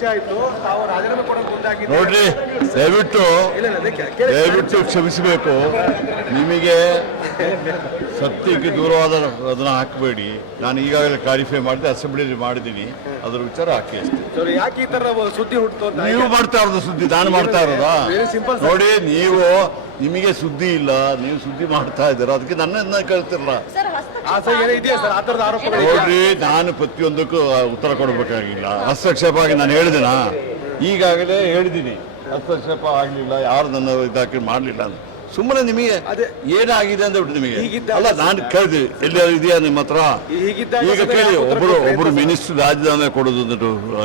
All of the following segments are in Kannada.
ಚರ್ಚೆ ಆಯ್ತು, ತಾವು ರಾಜೀನಾಮೆ ಕೊಡೋಕೆ ಮುಂದಾಗಿದ್ದೀರಿ. ನೋಡ್ರಿ, ದಯವಿಟ್ಟು ಕ್ಷಮಿಸಬೇಕು. ನಿಮಗೆ ಸತ್ಯಕ್ಕೆ ದೂರವಾದ ಅದನ್ನ ಹಾಕಬೇಡಿ. ನಾನು ಈಗಾಗಲೇ ಕ್ಲಾರಿಫೈ ಮಾಡಿದೆ, ಅಸೆಂಬ್ಲಿಯಲ್ಲಿ ಮಾಡಿದ್ದೀನಿ, ಅದರ ವಿಚಾರ ಹಾಕಿ ಅಷ್ಟೇ. ಯಾಕೆ ಈ ತರ ಸುದ್ದಿ ಹುಟ್ಟು? ನೀವು ಮಾಡ್ತಾ ಇರೋದು ಸುದ್ದಿ, ನಾನು ಮಾಡ್ತಾ ಇರೋದಾ? ನೋಡಿ, ನಿಮಗೆ ಸುದ್ದಿ ಇಲ್ಲ, ನೀವು ಸುದ್ದಿ ಮಾಡ್ತಾ ಇದ್ದೀರಾ, ಅದಕ್ಕೆ ನನ್ನ ಕೇಳ್ತಿರಲ್ಲ. ನೋಡ್ರಿ, ನಾನು ಪ್ರತಿಯೊಂದಕ್ಕೂ ಉತ್ತರ ಕೊಡಬೇಕಾಗಿಲ್ಲ. ಹಸ್ತಕ್ಷೇಪ ಆಗಿ ನಾನು ಹೇಳಿದಿನ, ಈಗಾಗಲೇ ಹೇಳಿದ್ದೀನಿ, ಹಸ್ತಕ್ಷೇಪ ಆಗಲಿಲ್ಲ, ಯಾರು ನನ್ನ ಇದಾಕಿ ಮಾಡಲಿಲ್ಲ ಅಂತ. ಸುಮ್ಮನೆ ನಿಮಗೆ ಏನಾಗಿದೆ ಅಂತ ಬಿಟ್ಟು ನಿಮಗೆ ಅಲ್ಲ, ನಾನು ಕೇಳಿದ್ವಿ ಎಲ್ಲಿ ಇದೆಯಾ ನಿಮ್ಮ ಹತ್ರ? ಈಗ ಕೇಳಿ, ಒಬ್ಬರು ಮಿನಿಸ್ಟರ್ ರಾಜೀನಾಮೆ ಕೊಡೋದು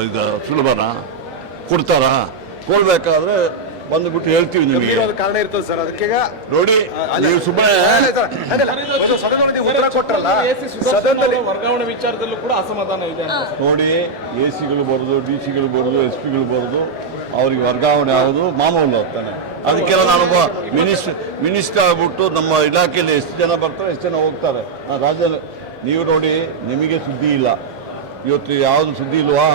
ಇದು ಸುಲಭನಾ? ಕೊಡ್ತಾರಾ? ಕೊಡ್ಬೇಕಾದ್ರೆ ಬಂದ್ಬಿಟ್ಟು ಹೇಳ್ತೀವಿ ನಿಮಗೆ. ಕಾರಣ ಇರ್ತದೆ ಸರ್, ಅದಕ್ಕೆ ನೋಡಿ ನೀವು ಸುಮ್ಮನೆ ಉತ್ತರ ಕೊಟ್ಟರಲ್ಲ, ಸದನದಲ್ಲಿ ವರ್ಗಾವಣೆ ವಿಚಾರದಲ್ಲೂ ಕೂಡ ಅಸಮಾಧಾನ ಇದೆ. ನೋಡಿ, AC ಗಳು ಬರೋದು, DC ಗಳು ಬರೋದು, SP ಗಳು ಬರೋದು, ಅವ್ರಿಗೆ ವರ್ಗಾವಣೆ ಆಗೋದು ಮಾಮೂಲು ಆಗ್ತಾನೆ. ಅದಕ್ಕೆಲ್ಲ ನಾನೊಬ್ಬ ಮಿನಿಸ್ಟರ್ ಆಗ್ಬಿಟ್ಟು ನಮ್ಮ ಇಲಾಖೆಯಲ್ಲಿ ಎಷ್ಟು ಜನ ಬರ್ತಾರೆ, ಎಷ್ಟು ಜನ ಹೋಗ್ತಾರೆ. ರಾಜ್ಯ ನೀವು ನೋಡಿ, ನಿಮಗೆ ಸುದ್ದಿ ಇಲ್ಲ ಇವತ್ತು, ಯಾವುದು ಸುದ್ದಿ ಇಲ್ವಾ?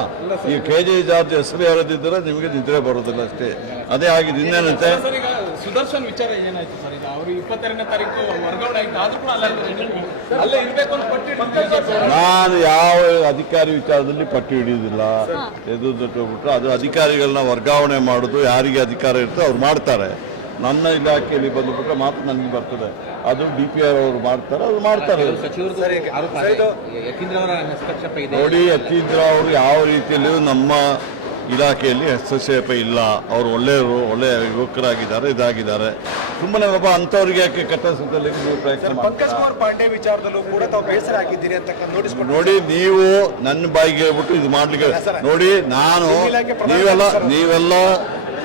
ಈ KJ ಜಾರ್ಜ್ ಹೆಸರು ಯಾರದಿದ್ದರೆ ನಿಮಗೆ ನಿದ್ರೆ ಬರೋದಿಲ್ಲ ಅಷ್ಟೇ. ಅದೇ ಆಗಿದೆ, ಇನ್ನೇನಂತೆ. ಸುದರ್ಶನ್ ವಿಚಾರ ಏನಾಯ್ತು ಸರ್? ಈಗ ಅವರು 22ನೇ ತಾರೀಕು ವರ್ಗಾವಣೆ ಆಯ್ತು, ಆದ್ರೂ ಕೂಡ ಅಲ್ಲೇ ಇರಬೇಕು ಅಂತ ಪಟ್ಟಿ. ನಾನು ಯಾವ ಅಧಿಕಾರಿ ವಿಚಾರದಲ್ಲಿ ಪಟ್ಟಿ ಹಿಡಿಯುವುದಿಲ್ಲ. ಬಿಟ್ಟು ಅದು ಅಧಿಕಾರಿಗಳನ್ನ ವರ್ಗಾವಣೆ ಮಾಡೋದು ಯಾರಿಗೆ ಅಧಿಕಾರ ಇರ್ತದೆ ಅವ್ರು ಮಾಡ್ತಾರೆ. ನನ್ನ ಇಲಾಖೆಯಲ್ಲಿ ಬಂದುಬಿಟ್ರೆ ಮಾತ್ರ ನನಗೆ ಬರ್ತದೆ. ಅದು DPR ಅವರು ಮಾಡ್ತಾರೆ, ಅದು ಮಾಡ್ತಾರೆ. ನೋಡಿ, ಯತೀಂದ್ರ ಅವರು ಯಾವ ರೀತಿಯಲ್ಲಿಯೂ ನಮ್ಮ ಇಲಾಖೆಯಲ್ಲಿ ಹಸ್ತಕ್ಷೇಪ ಇಲ್ಲ. ಅವರು ಒಳ್ಳೆಯವರು, ಒಳ್ಳೆಯ ಯುವಕರಾಗಿದ್ದಾರೆ, ಇದಾಗಿದ್ದಾರೆ. ಸುಮ್ಮನೆ ಒಬ್ಬ ಅಂಥವ್ರಿಗೆ ಯಾಕೆ ಕಟ್ಟಸದಲ್ಲಿ ಪ್ರಯತ್ನ ಪಂಕಜ್ ಕುಮಾರ್ ಪಾಂಡೆ ವಿಚಾರದಲ್ಲೂ ಕೂಡ ತಾವು ಬೇಸರ ಆಗಿದ್ದೀರಿ ಅಂತ ನೋಟಿಸ್ ನೋಡಿ. ನೀವು ನನ್ನ ಬಾಯಿಗೆ ಹೇಳ್ಬಿಟ್ಟು ಇದು ಮಾಡ್ಲಿಕ್ಕೆ ನೋಡಿ, ನಾನು ನೀವೆಲ್ಲ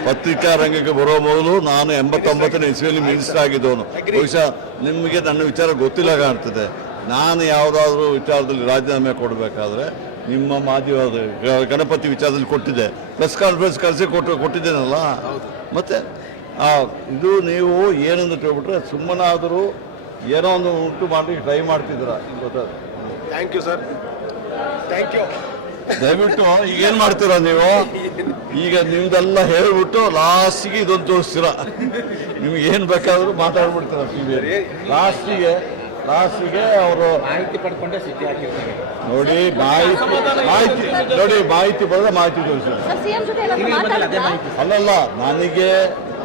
ಪತ್ರಿಕಾ ರಂಗಕ್ಕೆ ಬರೋ ಮೊದಲು ನಾನು 89ನೇ ಇಸ್ವಿಯಲ್ಲಿ ಮಿನಿಸ್ಟರ್ ಆಗಿದ್ದವನು. ಬಹುಶಃ ನಿಮಗೆ ನನ್ನ ವಿಚಾರ ಗೊತ್ತಿಲ್ಲ ಕಾಣ್ತದೆ. ನಾನು ಯಾವುದಾದ್ರೂ ವಿಚಾರದಲ್ಲಿ ರಾಜೀನಾಮೆ ಕೊಡಬೇಕಾದ್ರೆ ನಿಮ್ಮ ಮಾಧ್ಯಮದ ಗಣಪತಿ ವಿಚಾರದಲ್ಲಿ ಕೊಟ್ಟಿದ್ದೆ, ಪ್ರೆಸ್ ಕಾನ್ಫರೆನ್ಸ್ ಕರೆಸಿ ಕೊಟ್ಟಿದ್ದೇನಲ್ಲ. ಮತ್ತೆ ಇದು ನೀವು ಏನಂತ ಹೇಳ್ಬಿಟ್ರೆ ಸುಮ್ಮನಾದರೂ ಏನೋ ಒಂದು ಉಂಟು ಮಾಡಲಿಕ್ಕೆ ಟ್ರೈ ಮಾಡ್ತಿದ್ದೀರಾ, ಗೊತ್ತಾದ. Thank you sir, thank you. ದಯವಿಟ್ಟು ಈಗೇನು ಮಾಡ್ತೀರಾ ನೀವು? ಈಗ ನಿಮ್ದೆಲ್ಲ ಹೇಳ್ಬಿಟ್ಟು ಲಾಸ್ಟಿಗೆ ಇದೊಂದು ತೋರಿಸ್ತೀರ. ನಿಮ್ಗೆ ಏನು ಬೇಕಾದರೂ ಮಾತಾಡ್ಬಿಡ್ತೀರ ಟಿವಿಯಲ್ಲಿ. ಲಾಸ್ಟಿಗೆ ಅವರು ಮಾಹಿತಿ ಪಡ್ಕೊಂಡೆ ಸುದ್ದಿ ಹಾಕಿರ್ತಾರೆ. ನೋಡಿ, ಮಾಹಿತಿ ಬರೋದ ಮಾಹಿತಿ ತೋರಿಸ್ತಾರೆ. ಅಲ್ಲಲ್ಲ, ನನಗೆ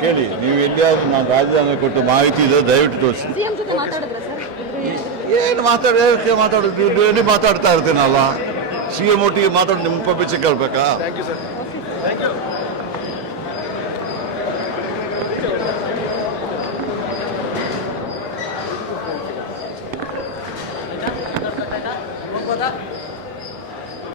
ಕೇಳಿ, ನೀವು ಎಲ್ಲಿಯಾದ್ರೂ ನಾನು ರಾಜೀನಾಮೆ ಕೊಟ್ಟು ಮಾಹಿತಿ ಇದೆ, ದಯವಿಟ್ಟು ತೋರಿಸಿ. ಏನು ಮಾತಾಡೋದು ಮಾತಾಡ್ತಾ ಇರ್ತೀನಲ್ಲ, CM ಒಟ್ಟಿಗೆ ಮಾತಾಡಿ ನಿಮ್ಮ ಪಬ್ಲಿಕ್ ಕೇಳಬೇಕಾ? Thank you sir, thank you.